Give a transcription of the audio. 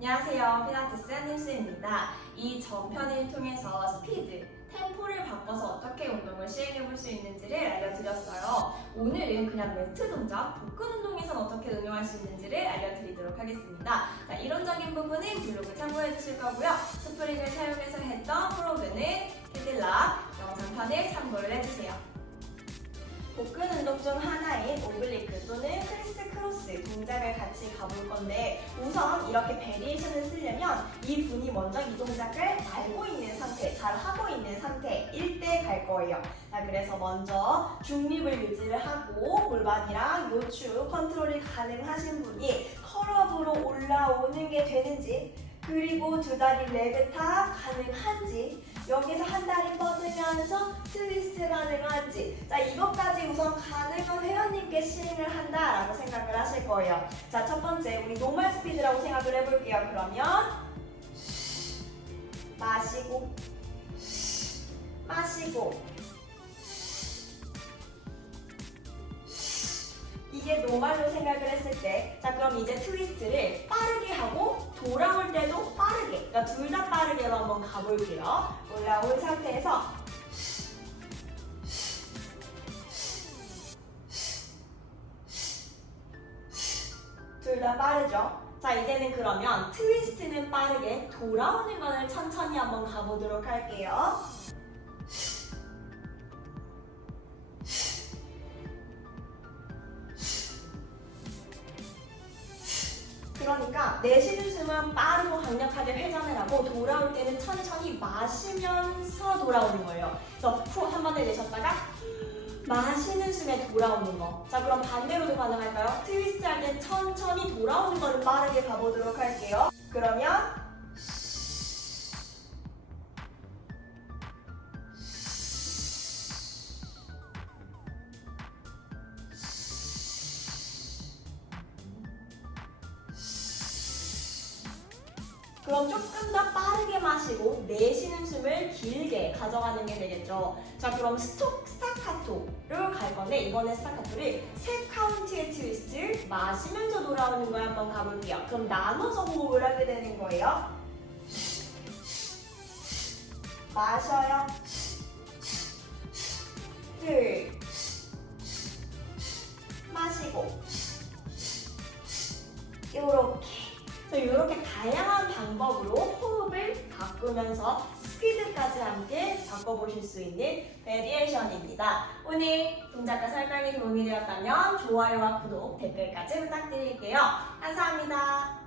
안녕하세요. 필라테스 님스입니다. 이 전편을 통해서 스피드, 템포를 바꿔서 어떻게 운동을 시행해 볼 수 있는지를 알려드렸어요. 오늘은 그냥 매트 동작, 복근 운동에선 어떻게 응용할 수 있는지를 알려드리도록 하겠습니다. 자, 이론적인 부분은 블로그 참고해 주실 거고요. 스프링을 사용해서 했던 프로그는 캐딜락 영상편을 참고를 해주세요. 복근 운동 중 하나인 오블리크 또는 크리스 크로스 동작을 같이 가볼 건데 우선 이렇게 베리에이션을 쓰려면 이 분이 먼저 이 동작을 알고 있는 상태, 잘 하고 있는 상태일 때 갈 거예요. 자, 그래서 먼저 중립을 유지를 하고 골반이랑 요추 컨트롤이 가능하신 분이 컬업으로 올라오는 게 되는지 그리고 두 다리 레그탑 가능한지 여기서 한 다리 뻗으면서 트위스트 가능한지. 자 이것까지 우선 가능한 회원님께 시행을 한다라고 생각을 하실 거예요. 자 첫 번째 우리 노멀 스피드라고 생각을 해볼게요. 그러면 마시고 마시고. 이게 노멀로 생각을 했을 때, 자 그럼 이제 트위스트를 빠르게 하고 돌아올 때도 빠르게, 그러니까 둘 다 빠르게로 한번 가볼게요. 올라온 상태에서 둘 다 빠르죠. 자 이제는 그러면 트위스트는 빠르게 돌아오는 거를 천천히 한번 가보도록 할게요. 그러니까 내쉬는 숨은 빠르고 강력하게 회전을 하고 돌아올 때는 천천히 마시면서 돌아오는 거예요. 그래서 후 한 번에 내셨다가 마시는 숨에 돌아오는 거. 자 그럼 반대로도 가능할까요? 트위스트 할 때 천천히 돌아오는 거를 빠르게 가보도록 할게요. 그러면 그럼 조금 더 빠르게 마시고 내쉬는 숨을 길게 가져가는 게 되겠죠. 자, 그럼 스톡 스타카토를 갈 건데 이번에 스타카토를 세 카운트의 트위스트 마시면서 돌아오는 거 한번 가볼게요. 그럼 나눠서 호흡을 하게 되는 거예요. 마셔요. 둘. 마시고. 요렇게. 이렇게 다양한 방법으로 호흡을 바꾸면서 스피드까지 함께 바꿔보실 수 있는 베리에이션입니다. 오늘 동작과 설명이 도움이 되었다면 좋아요와 구독, 댓글까지 부탁드릴게요. 감사합니다.